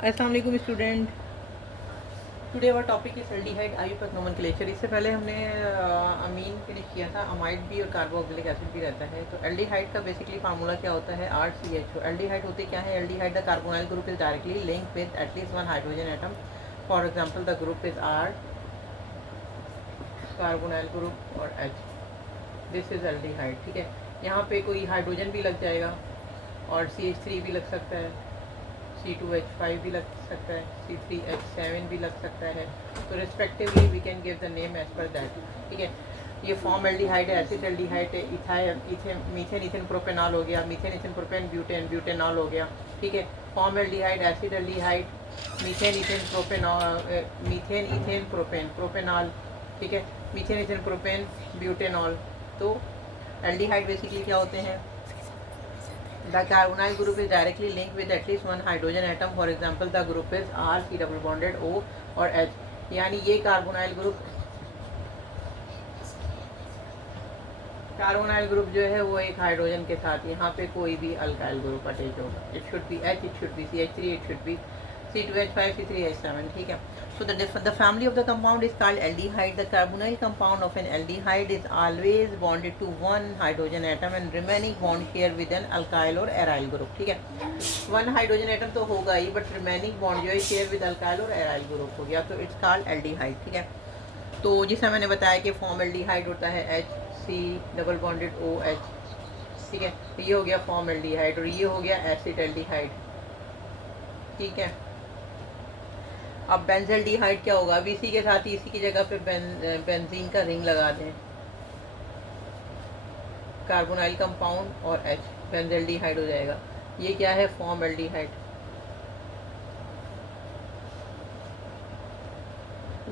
अस्सलाम वालेकुम student. Today our topic is aldehyde IUPAC nomenclature. इससे पहले हमने अमीन फिनिश किया था, अमाइड भी और कार्बोक्सिलिक एसिड भी रहता है। तो एल्डिहाइड का बेसिकली फार्मूला क्या होता है? RCHO। एल्डिहाइड होते क्या है? Aldehyde the carbonyl group is directly link with at least one hydrogen atom. For example the group is R carbonyl group और H, दिस इज एल्डिहाइड। ठीक है, यहाँ पे कोई हाइड्रोजन भी लग जाएगा और CH3 भी लग सकता है, C2H5 भी लग सकता है, C3H7 भी लग सकता है। तो respectively we can give the name as per that. ठीक है, ये फॉर्म एल्डिहाइड है, एसिड एल्डिहाइड है, मीथेन इथेन प्रोपेनॉल हो गया, methane ethane propane butane butanol हो गया। ठीक है, formaldehyde, acid aldehyde, methane ethane propanol, methane ethane propane propanol. ठीक है, मीथेन इथेन प्रोपेन ब्यूटेनॉल। तो एल्डिहाइड बेसिकली क्या होते हैं? The carbonyl group is directly linked with at least one hydrogen atom. For example, the group is R C double bonded O और H। यानी ये carbonyl group जो है वो एक हाइड्रोजन के साथ यहाँ पे कोई भी अल्काइल ग्रुप अटैच होगा। It should be H, it should be CH3, it should be C2H5, C3H7। ठीक है, so the family of the compound is called aldehyde. The carbonyl compound of an aldehyde is always bonded to one hydrogen atom and remaining bond share with an alkyl or aryl group। ठीक है, one hydrogen atom तो होगा ही, but remaining bond जो है share with alkyl और aryl group हो गया, तो इट्स कॉल्ड एल्डिहाइड। ठीक है, तो जिसमें मैंने बताया कि फॉर्म एल्डिहाइड होता है HC डबल बॉन्डेड OH। ठीक है, ये हो गया फॉर्म एल्डिहाइड और ये हो गया एसिड एल्डिहाइड। ठीक है, अब बेंजल्डिहाइड क्या होगा? अब इसी के साथ ही इसी की जगह पे बेंजीन का रिंग लगा दें, कार्बोनाइल कंपाउंड और H, बेंजल्डिहाइड हो जाएगा। ये क्या है? Form aldehyde.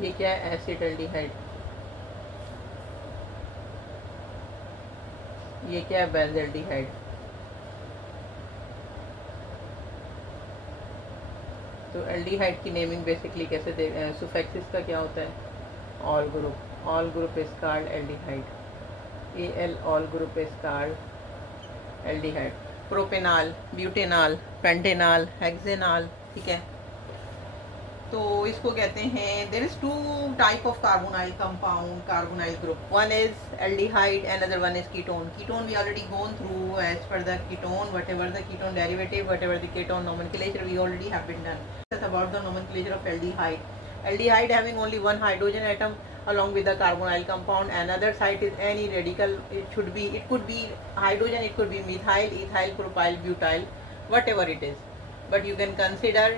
ये क्या है? Acid aldehyde. ये क्या है? बेंजल्डिहाइड। तो एल्डिहाइड की नेमिंग बेसिकली कैसे दे? सुफिक्स का क्या होता है? Al group. Al group is called aldehyde. AL al group is called aldehyde. Propanol, butanol, pentanol, hexanol. ठीक है, तो इसको कहते हैं, there is two type of carbonyl compound, carbonyl group. One is aldehyde and other one is ketone. Ketone we already gone through as per the ketone, whatever the ketone derivative, whatever the ketone nomenclature, we already have been done about the nomenclature of aldehyde. Aldehyde having only one hydrogen atom along with the carbonyl compound. Another site is any radical. It could be hydrogen, it could be methyl, ethyl, propyl, butyl, whatever it is. But you can consider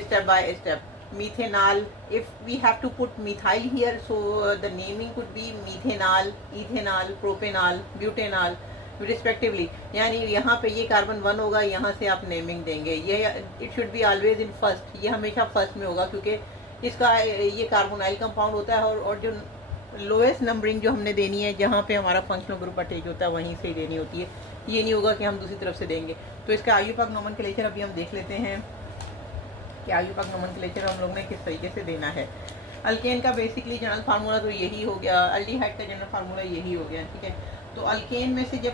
step by step. Methanol, if we have to put methyl here, so the naming could be methanol, ethanol, propanol, butanol respectively. यानी यहाँ पे ये carbon 1 होगा, यहाँ से आप naming देंगे। ये it should be always in first, ये हमेशा फर्स्ट में होगा क्योंकि इसका ये कार्बोनाइल कंपाउंड होता है और जो लोएस्ट नंबरिंग जो हमने देनी है, जहाँ पे हमारा फंक्शनल ग्रुप अटैच होता है वहीं से ही देनी होती है। ये नहीं होगा कि हम दूसरी तरफ से देंगे। तो इसका आईयूपैक नोमेनक्लेचर अभी हम देख लेते हैं कि आईयूपैक नोमेनक्लेचर हम लोग ने किस तरीके से देना है। अल्केन का बेसिकली जनरल फार्मूला तो यही हो गया, एल्डिहाइड का जनरल फार्मूला यही हो गया। ठीक है, तो अल्केन में से जब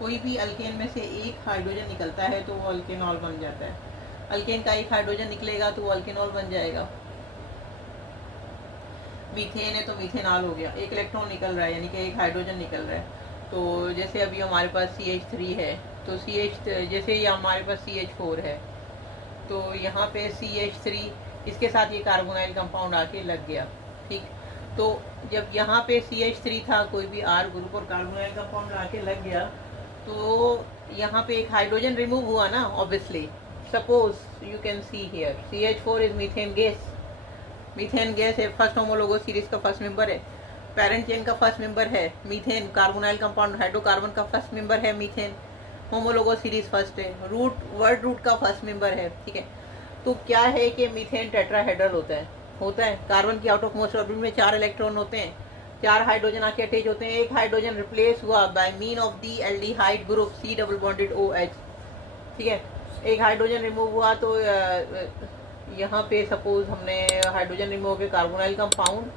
कोई भी अल्केन में से एक हाइड्रोजन निकलता है तो वो अल्केनॉल बन जाता है। अल्केन का एक हाइड्रोजन निकलेगा तो वो अल्केनॉल बन जाएगा। मीथेन है तो मीथेनॉल हो गया, एक इलेक्ट्रॉन निकल रहा है यानी कि एक हाइड्रोजन निकल रहा है। तो जैसे अभी हमारे पास CH3 है, तो जैसे ये हमारे पास CH4 है, तो यहाँ पे CH3, इसके साथ ये कार्बोनाइल कंपाउंड आके लग गया। ठीक, तो जब यहाँ पे CH3 था, कोई भी R ग्रुप और कार्बोनाइल कंपाउंड आके लग गया, तो यहाँ पे एक हाइड्रोजन रिमूव हुआ ना, obviously. Suppose you can see here CH4 is methane gas. Methane gas है, फर्स्ट होमोलोगो सीरीज का फर्स्ट मेंबर है, पेरेंट चेन का फर्स्ट मेंबर है मीथेन, कार्बोनाइल कंपाउंड हाइड्रोकार्बन का फर्स्ट मेंबर है मीथेन, होमोलोगो सीरीज फर्स्ट है, वर्ड रूट का first member है। ठीक है, तो क्या है कि मीथेन टेट्राहेड्रल होता है। कार्बन की आउट ऑफ मोस्ट ऑर्बिट में 4 इलेक्ट्रॉन होते हैं, 4 हाइड्रोजन आके अटैच होते हैं, एक हाइड्रोजन रिप्लेस हुआ by mean of the aldehyde group C double bonded OH। ठीक है, एक हाइड्रोजन रिमूव हुआ तो यहाँ पे सपोज हमने हाइड्रोजन रिमूव के कार्बोनाइल कंपाउंड